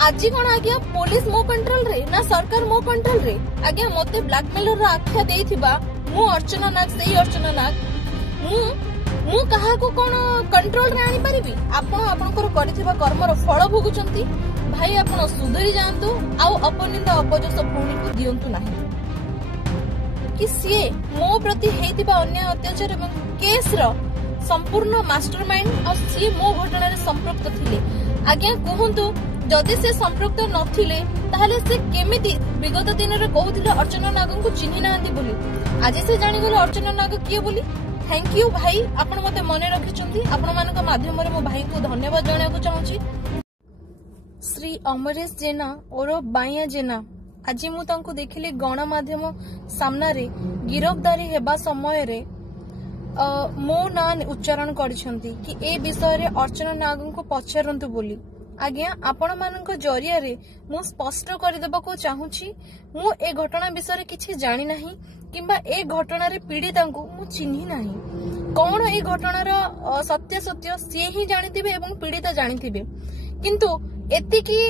आज कौन आज्ञा पुलिस मो कंट्रोल रे ना सरकार मो कंट्रोल रे आज्ञा मते ब्लैकमेलर आख्या देइथिबा मु अर्चना नाग सही अर्चना नाग मु कहा को कोन कंट्रोल रे आनी परिबी आपण आपनकर करिथिबा कर्मर फल भोगुचंती भाई आपण सुधरी जांतु आउ अपनिंदा अपजस भूमि को दियंतु नाही कि सी मो प्रति हेतिबा अन्याय अत्याचार एवं केस रो संपूर्ण मास्टरमाइंड और सी मो घटना रे संपृक्त थिले आज्ञा कहंतु जदि से संपृक्त नथिले ताहले से केमिति विगत दिन रे कहउथिले अर्चना नाग को चिन्हि नांती बोली आज से जानि गेल अर्चना नाग किए बोली थैंक यू भाई आपण मते मने रखिचंती आपण मानक माध्यम रे मो भाई को धन्यवाद जणा को चाहूची श्री अमरेश जेना और बाइया जेना आज मु तांको देखिले गणमाध्यम सामना रे गिरफ्तारी हेबा समय रे मो ना उच्चारण करिसंती कि ए विषय रे अर्चना नाग को पछरंतु बोली आज्ञा आपण मानक जरिया रे मु स्पष्ट कर देबा को चाहूची मु ए घटना विषय रे किछि जानि नाही किंबा ए घटना रे पीड़िता को मु चिन्हि नाही कोन ए घटना रो सत्य सत्य से ही जानिथिबे एवं पीड़िता जानिथिबे किंतु एति की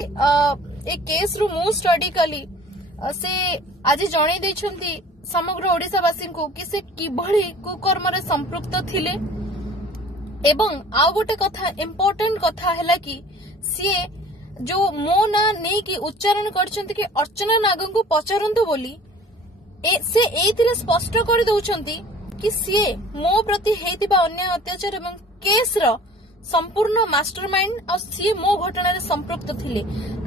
ए केस रु मु स्टडी कली से आज जणै दैछंती समग्र ओडिसावासी को कि से किभଳି कुकर्म रे संपृक्त थिले एवं आउ गोटे कथा इम्पोर्टेंट कथा हैला कि सी जो मो ना नहीं कि उच्चारण करछंती कि अर्चना नाग को पचारंतु बोली से एथिले स्पष्ट कर दउछंती कि सी मो प्रति हेतिबा अन्याय अत्याचार एवं केस रो संपूर्ण मास्टरमाइंड और सी मो घटना रे संपृक्त थिले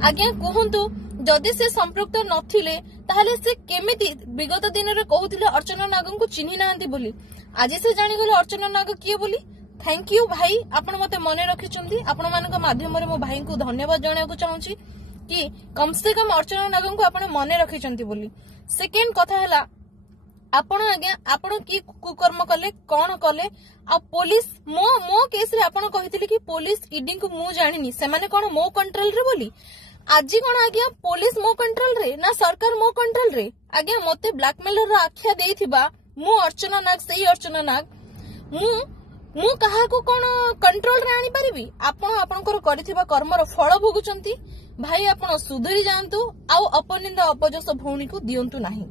आज्ञा कहंतु जदि से संपृक्त नथिले ताहले से केमिति विगत दिन रे कहउथिले अर्चना नाग को चिन्हि नांती बोली आज से जानि गेल अर्चना नाग किए बोली थैंक यू भाई आपण मते मने रखिचंती आपण मानक माध्यम रे मो भाई को धन्यवाद जणा को चाहूची कि कम से कम अर्चना नाग को आपण मने रखिचंती बोली सेकेंड कथा हैला आपण आज्ञा आपण की कुकर्म कले कोन कले आ पुलिस मो केस रे आपण कहितले कि पुलिस ईडी को मु जानिनी से माने कोन मो कंट्रोल रे बोली आज कोन आज्ञा पुलिस मो कंट्रोल रे ना सरकार मो कंट्रोल रे आज्ञा मते ब्लैकमेलर आख्या देइथिबा मु अर्चना नाग सही अर्चना नाग मु कहा को कोन कंट्रोल रे आनी परिबी आपण आपनकर करिथिबा कर्मर फल भोगुचंती भाई आपण सुधरी जांतु आउ अपनिंदा अपजस भूमि को दियंतु नाही।